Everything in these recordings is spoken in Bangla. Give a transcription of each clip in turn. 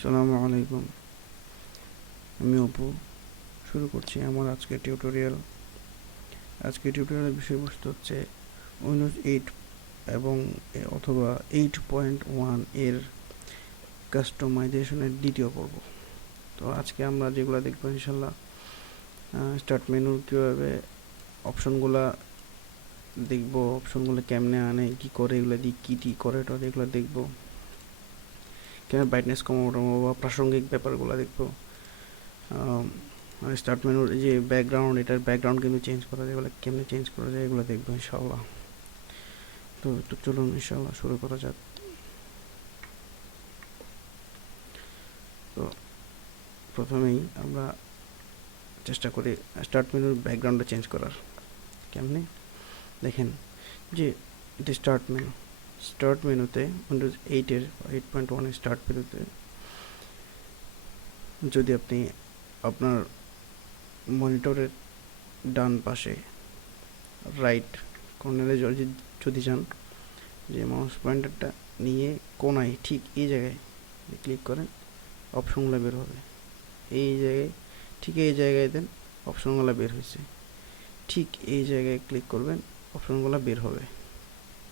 আসসালামু আলাইকুম। আমি অপু। শুরু করছি আমার আজকের টিউটোরিয়াল। আজকের টিউটোরিয়ালের বিষয়বস্তু হচ্ছে উইন্ডোজ 8 এবং অথবা 8.1 এর কাস্টমাইজেশনের দ্বিতীয় পর্ব। তো আজকে আমরা যেগুলো দেখবো ইনশাল্লাহ, স্টার্ট মেনুর কীভাবে অপশনগুলা দেখবো, অপশনগুলো কেমনে আনে, কি করে, এগুলো দিয়ে কী করে, এগুলো দেখবো। কেন ব্রাইটনেস কমানো বা প্রাসঙ্গিক ব্যাপারগুলো দেখবো। স্টার্ট মেনুর যে ব্যাকগ্রাউন্ড, এটার ব্যাকগ্রাউন্ড কিন্তু চেঞ্জ করা যায়, এগুলো কেমনে চেঞ্জ করা যায় এগুলো দেখবো ইনশাল্লাহ। তো চলুন ইনশাল্লাহ শুরু করা যাক। তো প্রথমেই আমরা চেষ্টা করি স্টার্ট মেনুর ব্যাকগ্রাউন্ডটা চেঞ্জ করার। কেমনে দেখেন যে এটা স্টার্ট মেনুতে উইন্ডোজ 8.1 স্টার্ট মেনুতে যদি আপনি আপনার মনিটরের ডান পাশে রাইট কর্নারে যদি যান, যে মাউস পয়েন্টারটা নিয়ে কোনায় ঠিক এই জায়গায় ক্লিক করেন, অপশনগুলো বের হবে। এই জায়গায় ঠিক এই জায়গায় দেন, অপশনগুলো বের হয়েছে। ঠিক এই জায়গায় ক্লিক করবেন, অপশনগুলো বের হবে।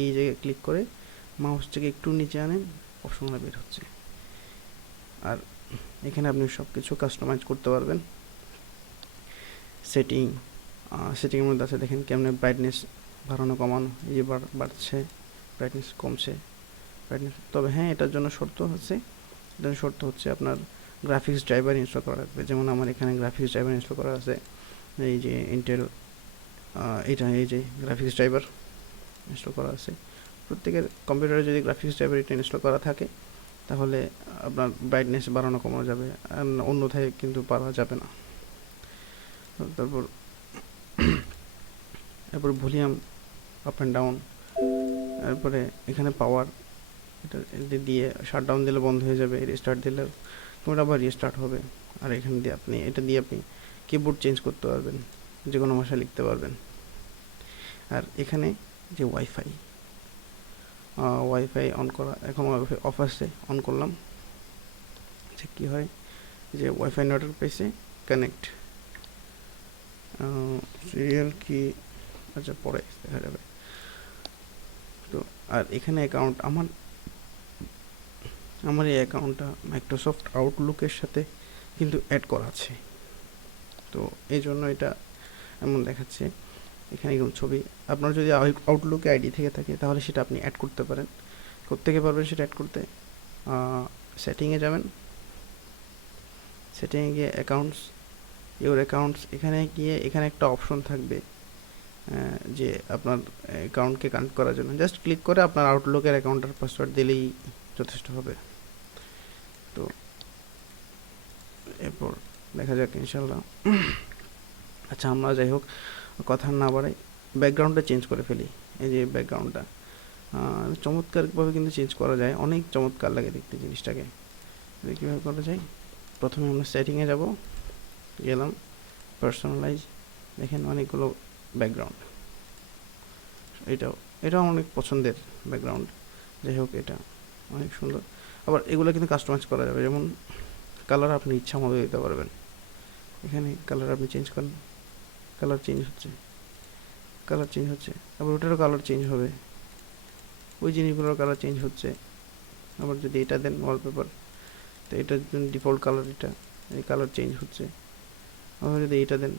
এই জায়গায় ক্লিক করে মাউসটাকে একটু নিচে আনেন, অপশনগুলো বের হচ্ছে। আর এখানে আপনি সব কিছু কাস্টমাইজ করতে পারবেন। সেটিংয়ের মধ্যে আছে, দেখেন কেমনে ব্রাইটনেস বাড়ানো কমানো, এই যে বাড়ছে, ব্রাইটনেস কমছে, ব্রাইটনেস। তবে হ্যাঁ, এটার জন্য শর্ত হচ্ছে আপনার গ্রাফিক্স ড্রাইভার ইনস্টল করা লাগবে। যেমন আমার এখানে গ্রাফিক্স ড্রাইভার ইনস্টল করা আছে, এই যে ইন্টেল, এই যে গ্রাফিক্স ড্রাইভার ইনস্টল করা আছে। প্রত্যেকের কম্পিউটারে যদি গ্রাফিক্স ড্রাইভার এটা ইনস্টল করা থাকে, তাহলে আপনার ব্রাইটনেস বাড়ানো কমানো যাবে, আর অন্যথায় কিন্তু পারা যাবে না। তারপর ভলিউম আপ অ্যান্ড ডাউন, তারপরে এখানে পাওয়ার, এটা দিয়ে শাট ডাউন দিলে বন্ধ হয়ে যাবে, রিস্টার্ট দিলে তোমার আবার রিস্টার্ট হবে। আর এখানে দিয়ে আপনি কিবোর্ড চেঞ্জ করতে পারবেন, যে কোনো ভাষা লিখতে পারবেন। আর এখানে যে ওয়াইফাই অন করা, এখন ওয়াইফাই অফ আছে, অন করলাম, আচ্ছা কী হয় যে ওয়াইফাই নেটওয়ার্ক পেয়েছে, কানেক্ট সিরিয়াল কি, আচ্ছা পরে দেখা যাবে। তো আর এখানে অ্যাকাউন্ট, আমার এই অ্যাকাউন্টটা মাইক্রোসফট আউটলুকের সাথে কিন্তু অ্যাড করা আছে, তো এই জন্য এটা এমন দেখাচ্ছে। এখানে এরকম ছবি, আপনার যদি আউটলুকে আইডি থেকে থাকে তাহলে সেটা আপনি অ্যাড করতে পারেন। কোত্থেকে পারবেন সেটা অ্যাড করতে? সেটিংয়ে যাবেন, সেটিংয়ে গিয়ে অ্যাকাউন্টস, এখানে গিয়ে এখানে একটা অপশন থাকবে যে আপনার অ্যাকাউন্টকে কানেক্ট করার জন্য। জাস্ট ক্লিক করে আপনার আউটলুকের অ্যাকাউন্টের পাসওয়ার্ড দিলেই যথেষ্ট হবে। তো এরপর দেখা যাক ইনশাল্লাহ। আচ্ছা, আমরা যাই হোক কথা না বাড়াই, ব্যাকগ্রাউন্ডটা চেঞ্জ করে ফেলি। এই যে ব্যাকগ্রাউন্ডটা চমৎকারভাবে কিন্তু চেঞ্জ করা যায়, অনেক চমৎকার লাগে দেখতে জিনিসটাকে। কীভাবে করা যায়? প্রথমে আমরা সেটিংয়ে যাব, গেলাম পার্সোনালাইজ, দেখেন অনেকগুলো ব্যাকগ্রাউন্ড। এটাও অনেক পছন্দের ব্যাকগ্রাউন্ড। যাই হোক, এটা অনেক সুন্দর। আবার এগুলো কিন্তু কাস্টমাইজ করা যাবে, যেমন কালার আপনি ইচ্ছা মতো দিতে পারবেন। এখানে কালার আপনি চেঞ্জ করেন, কালার চেঞ্জ হচ্ছে, আবার ওটারও কালার চেঞ্জ হবে, ওই জিনিসগুলোর কালার চেঞ্জ হচ্ছে। আবার যদি এটা দেন ওয়ালপেপার, তো এটার জন্য ডিফল্ট কালার এটা, এই কালার চেঞ্জ হচ্ছে। আবার যদি এটা দেন,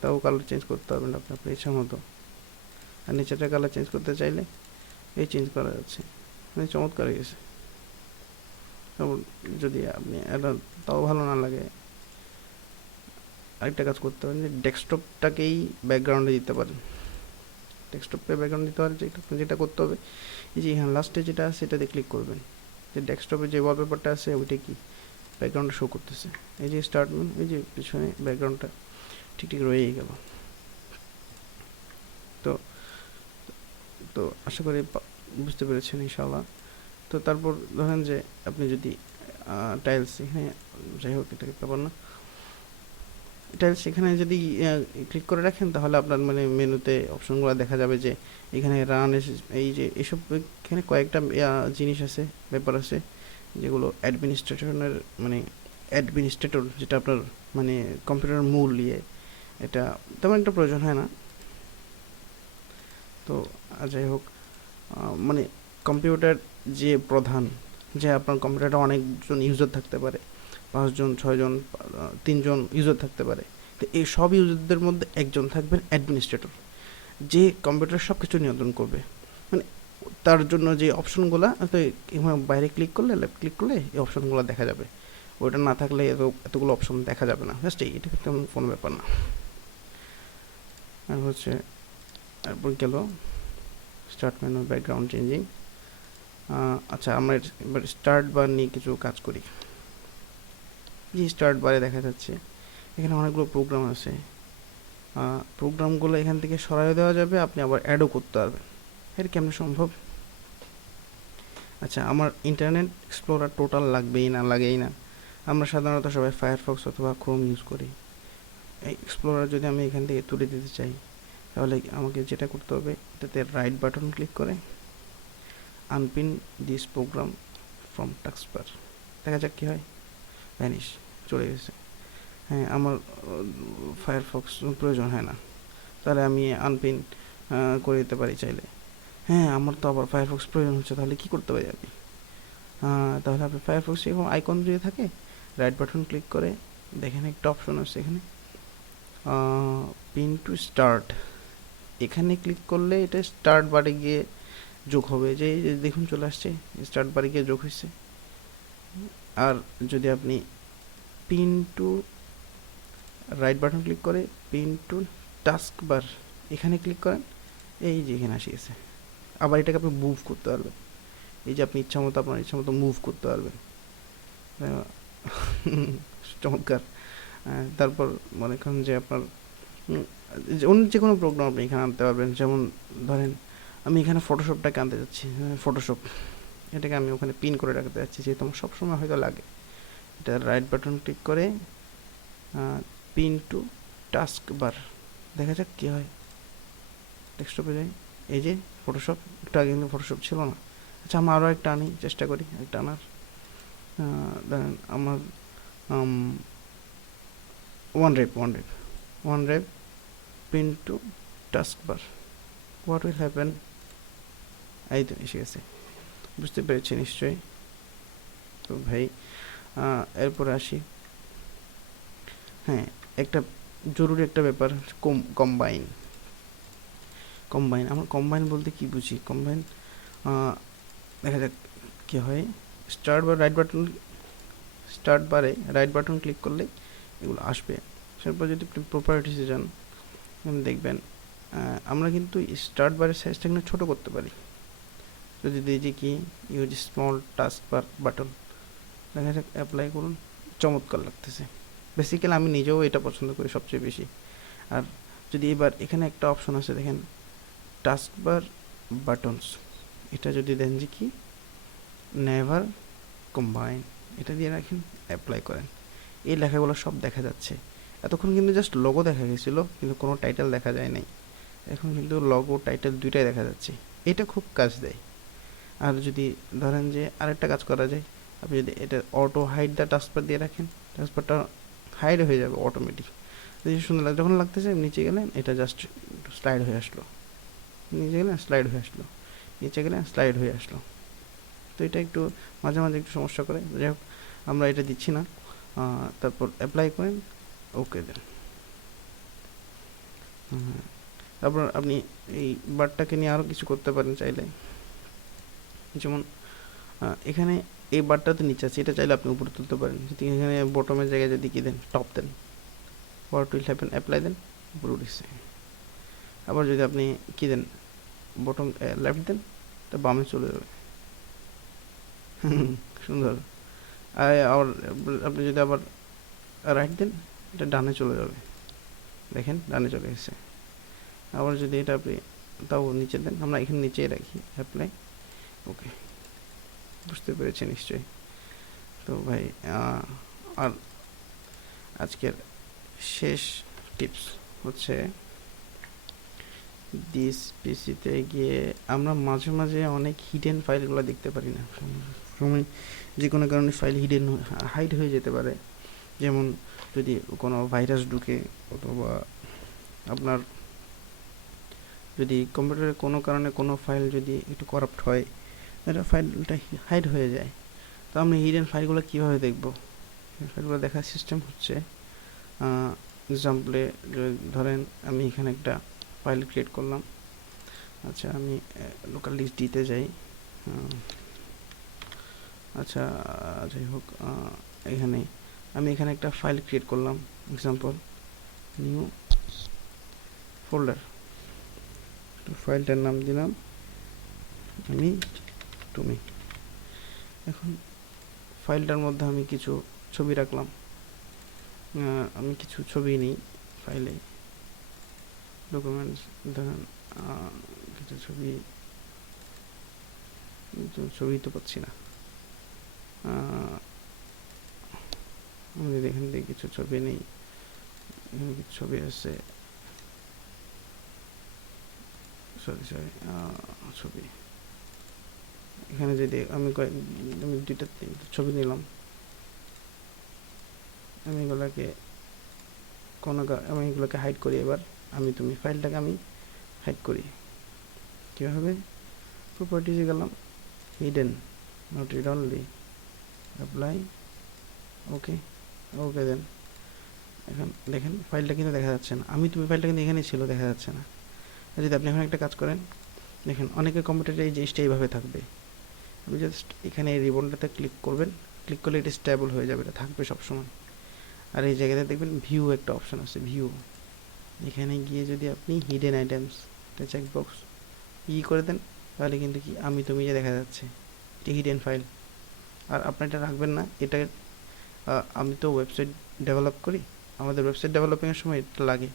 তাও কালার চেঞ্জ করতে পারবেন আপনি আপনার ইচ্ছা মতো। আর নিচেটা কালার চেঞ্জ করতে চাইলে এই চেঞ্জ করা যাচ্ছে, মানে চমৎকার হয়ে গেছে। তারপর যদি আপনি এটা তাও ভালো না লাগে, আরেকটা কাজ করতে পারেন, যে ডেস্কটপটাকেই ব্যাকগ্রাউন্ডে দিতে পারেন। ডেস্কটপে ব্যাকগ্রাউন্ড দিতে পারেন, যেটা করতে হবে, এই যে হ্যাঁ লাস্টে যেটা আছে এটাতে ক্লিক করবেন, যে ডেস্কটপে যে ওয়ালপেপারটা আছে ওইটা কি ব্যাকগ্রাউন্ডে শো করতেছে। এই যে স্টার্ট মেনু, এই যে পিছনে ব্যাকগ্রাউন্ডটা ঠিক রয়েই গেল। তো তো আশা করি বুঝতে পেরেছেন ইনশাআল্লাহ। তো তারপর ধরেন যে আপনি যদি টাইলস, এখানে যাই হোক এটাকে ব্যাপার না, টাইলস এখানে যদি ক্লিক করে রাখেন, তাহলে আপনার মানে মেনুতে অপশনগুলো দেখা যাবে, যে এখানে রান, এই যে এসব এখানে কয়েকটা জিনিস আছে, ব্যাপার আছে, যেগুলো অ্যাডমিনিস্ট্রেশনের মানে অ্যাডমিনিস্ট্রেটর, যেটা আপনার মানে কম্পিউটার মূল ইয়ে, এটা তেমন একটা প্রয়োজন হয় না। তো যাই হোক, মানে কম্পিউটার যে প্রধান, যে আপনার কম্পিউটারটা অনেকজন ইউজার থাকতে পারে, 5 জন 6 জন 3 জন ইউজার থাকতে পারে। তো এই সব ইউজারদের মধ্যে একজন থাকবেন অ্যাডমিনিস্ট্রেটর, যে কম্পিউটার সব কিছু নিয়ন্ত্রণ করবে। মানে তার জন্য যে অপশনগুলো, বাইরে ক্লিক করলে, লেফট ক্লিক করলে এই অপশনগুলো দেখা যাবে। ওইটা না থাকলে এতগুলো অপশন দেখা যাবে না। জাস্ট এটা তেমন কোনো ব্যাপার না। আর হচ্ছে তারপর গেল স্টার্ট মেনু, ব্যাকগ্রাউন্ড চেঞ্জিং। আচ্ছা, আমরা এবার স্টার্ট বার নিয়ে কিছু কাজ করি। যে স্টার্ট বারে দেখা যাচ্ছে এখানে অনেকগুলো প্রোগ্রাম আছে। প্রোগ্রামগুলো এখান থেকে সরাই দেওয়া যাবে, আপনি আবার অ্যাডও করতে পারবেন। এটা কেমন সম্ভব? আচ্ছা, আমার ইন্টারনেট এক্সপ্লোরার টোটাল লাগবেই না, লাগেই না। আমরা সাধারণত সবাই ফায়ারফক্স অথবা ক্রোম ইউজ করি। এই এক্সপ্লোরার যদি আমি এখান থেকে তুলে দিতে চাই, তাহলে আমাকে যেটা করতে হবে, এটাতে রাইট বাটন ক্লিক করে unpin this program from taskbar. দেখা যাক কী হয়। ভ্যানিশ, চলে গেছে। হ্যাঁ, আমার ফায়ারফক্স প্রয়োজন হয় না, তাহলে আমি আনপিন করে দিতে পারি চাইলে। হ্যাঁ, আমার তো আবার ফায়ারফক্স প্রয়োজন হচ্ছে, তাহলে কী করতে পারি আমি? তাহলে আপনি ফায়ারফক্স এরকম আইকন যদি থাকে, রাইট বাটন ক্লিক করে দেখেন একটা অপশন আছে এখানে, পিন টু স্টার্ট। এখানে ক্লিক করলে এটা স্টার্ট বারে গিয়ে যোগ হবে। যে দেখুন চলে আসছে, স্টার্ট বারে গিয়ে যোগ হয়েছে। আর যদি আপনি pin to right button click করে পিন টু টাস্ক বার এখানে ক্লিক করেন, এই যে এখানে আসে গেছে। আবার এটাকে আপনি মুভ করতে পারবেন। এই যে আপনি ইচ্ছা মতো আপনার ইচ্ছা মতো মুভ করতে পারবেন। চমৎকার। তারপর মনে করেন যে আপনার অন্য যে কোনো প্রোগ্রাম আপনি এখানে আনতে পারবেন। যেমন ধরেন আমি এখানে ফটোশপটাকে আনতে যাচ্ছি, ফটোশপ এটাকে আমি ওখানে পিন করে রাখতে যাচ্ছি, যেহেতু আমার সবসময় হয়তো লাগে। এটা রাইট বাটন ক্লিক করে পিন টু টাস্ক বার, দেখা যাক কী হয়। ডেস্কটপে যাই, এই যে ফটোশপ, একটু আগে কিন্তু ফটোশপ ছিল না। আচ্ছা, আমরা আরও একটা আনি, চেষ্টা করি একটা আনার। ধরেন আমার ওয়ান রেপ pin to taskbar, what will happen? এই তো এসে গেছে, বুঝতে পেরেছি নিশ্চয়ই। তো ভাই এরপরে আসি। হ্যাঁ, একটা জরুরি একটা ব্যাপার, কম্বাইন। আমরা কম্বাইন বলতে কি বুঝি? কম্বাইন দেখা যাক কী হয়। স্টার্ট বারে রাইট বাটন ক্লিক করলে এগুলো আসবে। তারপর যদি আপনি প্রপার্টিসে যান, দেখবেন আমরা কিন্তু স্টার্ট বারের সাইজটা কিন্তু ছোটো করতে পারি। যদি দিয়েছি কি ইউজ স্মল টাস্ক বার বাটন, দেখা যাক অ্যাপ্লাই করুন, চমৎকার লাগতেছে। বেসিক্যালি আমি নিজেও এটা পছন্দ করি সবচেয়ে বেশি। আর যদি এবার এখানে একটা অপশন আছে দেখেন, টাস্ক বার বাটনস, এটা যদি দেন যে কি নেভার কম্বাইন, এটা দিয়ে রাখেন, অ্যাপ্লাই করেন, এই লেখাগুলো সব দেখা যাচ্ছে। এতক্ষণ কিন্তু জাস্ট লোগো দেখা গেছিলো, কিন্তু কোনো টাইটেল দেখা যায় নাই। এখন কিন্তু লোগো টাইটেল দুইটাই দেখা যাচ্ছে। এটা খুব কাজ দেয়। আর যদি ধরেন যে আরেকটা কাজ করা যায়, আপনি যদি এটা অটো হাইড দ্য টাস্কবার দিয়ে রাখেন, টাস্কবারটা হাইড হয়ে যাবে অটোমেটিক। যদি সুন্দর লাগে, যখন লাগতেছে নিচে গেলেন এটা জাস্ট স্লাইড হয়ে আসলো, নিচে গেলেন স্লাইড হয়ে আসলো, নিচে গেলেন স্লাইড হয়ে আসলো। তো এটা একটু মাঝে মাঝে একটু সমস্যা করে। যাই হোক, আমরা এটা দিচ্ছি না। তারপর অ্যাপ্লাই করেন, ওকে দেন। তারপর আপনি এই বারটাকে নিয়ে আরও কিছু করতে পারেন চাইলে। যেমন এখানে এই বারটা তো নিচে আছে, এটা চাইলে আপনি উপরে তুলতে পারেন। যদি এখানে বটমের জায়গায় যদি কি then, top then, what will happen, apply then, উপরে উঠেছে। আবার যদি আপনি কি দেন, বটম লেফট দেন, তা বামে চলে যাবে। সুন্দর। আবার আপনি যদি আবার রাইট দেন, এটা ডানে চলে যাবে, দেখেন ডানে চলে গেছে। আবার যদি এটা আপনি তাও নিচে দেন, আমরা এখানে নিচেই রাখি, অ্যাপ্লাই, ওকে। বুঝতে পেরেছি নিশ্চয়ই। তো ভাই আর আজকের শেষ টিপস হচ্ছে, দিস পিসিতে গিয়ে আমরা মাঝে মাঝে অনেক হিডেন ফাইলগুলো দেখতে পারি না। সময় যে কোনো কারণে ফাইল হাইড হয়ে যেতে পারে। যেমন যদি কোনো ভাইরাস ঢুকে, অথবা আপনার যদি কম্পিউটারে কোনো কারণে কোনো ফাইল যদি একটু করাপ্ট হয়, এটা ফাইলটা হাইড হয়ে যায়। তো আমরা হিডেন ফাইলগুলো কীভাবে দেখব? ফাইলগুলো দেখার সিস্টেম হচ্ছে, এক্সাম্পলে ধরেন আমি এখানে একটা ফাইল ক্রিয়েট করলাম। আচ্ছা, আমি লোকাল লিস্ট দিতে যাই। আচ্ছা, যাই হোক, আমি এখানে একটা ফাইল ক্রিয়েট করলাম, এক্সাম্পল নিউ ফোল্ডার। ফাইলটার নাম দিলাম আমি তুমি। এখন ফাইলটার মধ্যে আমি কিছু ছবি রাখলাম। আমি কিছু ছবি নিই ফাইলে, ডকুমেন্টস, ধরেন কিছু ছবি তো পাচ্ছি না। আমি যদি এখান থেকে কিছু ছবি নিই, এখানে কিছু ছবি আছে, সরি ছবি। এখানে যদি আমি দুইটা ছবি নিলাম, আমি এগুলোকে হাইড করি। এবার আমি তুমি ফাইলটাকে আমি হাইড করি কীভাবে? প্রপার্টিজে গেলাম, hidden, not read only, apply, okay then. এখন দেখেন ফাইলটা কিন্তু দেখা যাচ্ছে না, আমি তুমি ফাইলটা কিন্তু এখানেই ছিল, দেখা যাচ্ছে না। যদি আপনি এখন একটা কাজ করেন, দেখেন অনেকের কম্পিউটারে এই জিনিসটা এইভাবে থাকবে। আপনি জাস্ট এখানে এই রিবনটাতে ক্লিক করবেন, ক্লিক করলে এটা স্টেবল হয়ে যাবে, এটা থাকবে সবসময়। আর এই জায়গাতে দেখবেন ভিউ একটা অপশান আছে, ভিউ। এখানে গিয়ে যদি আপনি হিডেন আইটেমস এটা চেকবক্স করে দেন, তাহলে কিন্তু কি আমি তুমি যে দেখা যাচ্ছে, এটি হিডেন ফাইল। আর আপনি এটা রাখবেন না, এটা আমি তো ওয়েবসাইট ডেভেলপ করি, আমাদের ওয়েবসাইট ডেভেলপিংয়ের সময় এটা লাগে।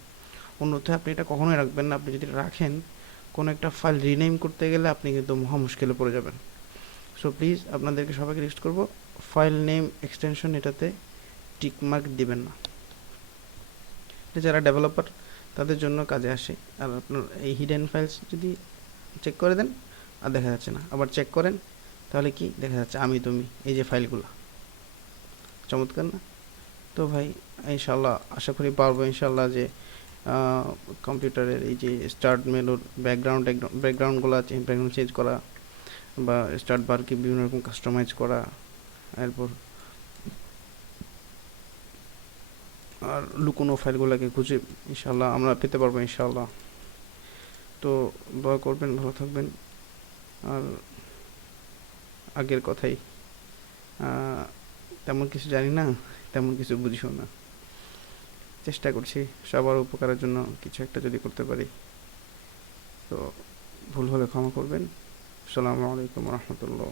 অন্যথায় আপনি এটা কখনোই রাখবেন না। আপনি যদি রাখেন, কোনো একটা ফাইল রিনেম করতে গেলে আপনি কিন্তু মহা মুশকিলে পড়ে যাবেন। সো প্লিজ আপনাদেরকে সবাইকে রিকোয়েস্ট করব, ফাইল নেম এক্সটেনশন এটাতে টিক মার্ক দিবেন না। এটা যারা ডেভেলপার তাদের জন্য কাজে আসে। আর আপনার এই হিডেন ফাইলস যদি চেক করে দেন আর দেখা যাচ্ছে না, আবার চেক করেন, তাহলে কি দেখা যাচ্ছে আমি তুমি, এই যে ফাইলগুলো। চমৎকার না? তো ভাই ইনশাল্লাহ আশা করি পারবো ইনশাল্লাহ যে কম্পিউটারের এই যে স্টার্ট মেনুর ব্যাকগ্রাউন্ডগুলো আছে, ব্যাকগ্রাউন্ড চেঞ্জ করা, বা স্টার্ট বারকে বিভিন্ন রকম কাস্টমাইজ করা, এরপর আর লুকোনো ফাইলগুলোকে খুঁজে ইনশাল্লাহ আমরা পেতে পারবো ইনশাল্লাহ। তো দোয়া করবেন, ভালো থাকবেন। আর আগের কথাই, তেমন কিছু জানি না, তেমন কিছু বুঝিও না, চেষ্টা করছি সবার উপকারের জন্য কিছু একটা যদি করতে পারি। তো ভুল হলে ক্ষমা করবেন। আসসালামু আলাইকুম রহমতুল্লাহ।